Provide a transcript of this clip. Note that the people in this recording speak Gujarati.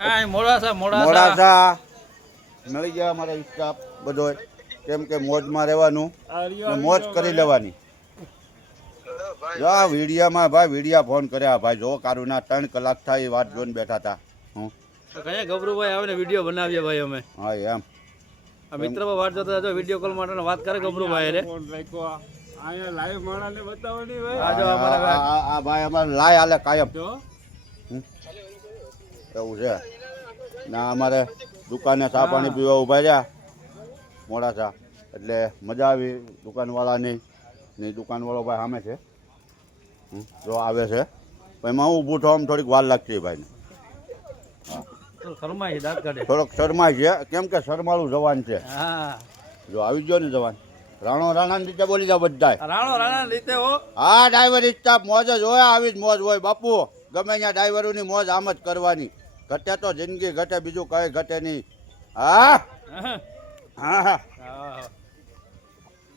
મોડાસા મળી ગયા અમારા સ્ટાફ બધો, કેમ કે મોજમાં રહેવાનું ને મોજ કરી લેવાની. જો આ વિડીયામાં ભાઈ વિડીયા ફોન કર્યા ભાઈ, જો કારુના 3 કલાક થાય એ વાત જોઈને બેઠા હતા. હું કયા ગભરુભાઈ આવે ને વિડીયો બનાવીએ ભાઈ અમે. હા એમ આ મિત્ર વાત જોતા જો વિડીયો કોલ માટે વાત કરે ગભરુભાઈ રે. અહીંયા લાઈવ માણાને બતાવવાની ભાઈ. આ જો અમારા આ ભાઈ અમારે લાય હાલે કાયમ એવું છે ના. અમારે દુકાને ચા પાણી પીવા ઉભા રહ્યા મોડાસા, એટલે મજા આવી દુકાનવાળાની. ને દુકાનવાળો ભાઈ સામે છે, જો આવે છે પણ એમાં હું ઊભું થવામાં થોડીક વાર લાગશે ભાઈને. શરમાય દાંત કાઢે, થોડોક શરમાય છે, કેમ કે શરમાળું જવાન છે. હા જો આવી ગયો ને જવાન, રાણાની રીતે બોલી જાવ બધા. રાણા રીતે હો. હા ડ્રાઈવર સ્ટાફ મોજ જ હોય, આવી જ મોજ હોય બાપુ. ગમે ત્યાં ડ્રાઈવરોની મોજ આમ જ કરવાની. ઘટે તો જિંદગી ઘટે, બીજું કઈ ઘટે નહીં. હા હા હા.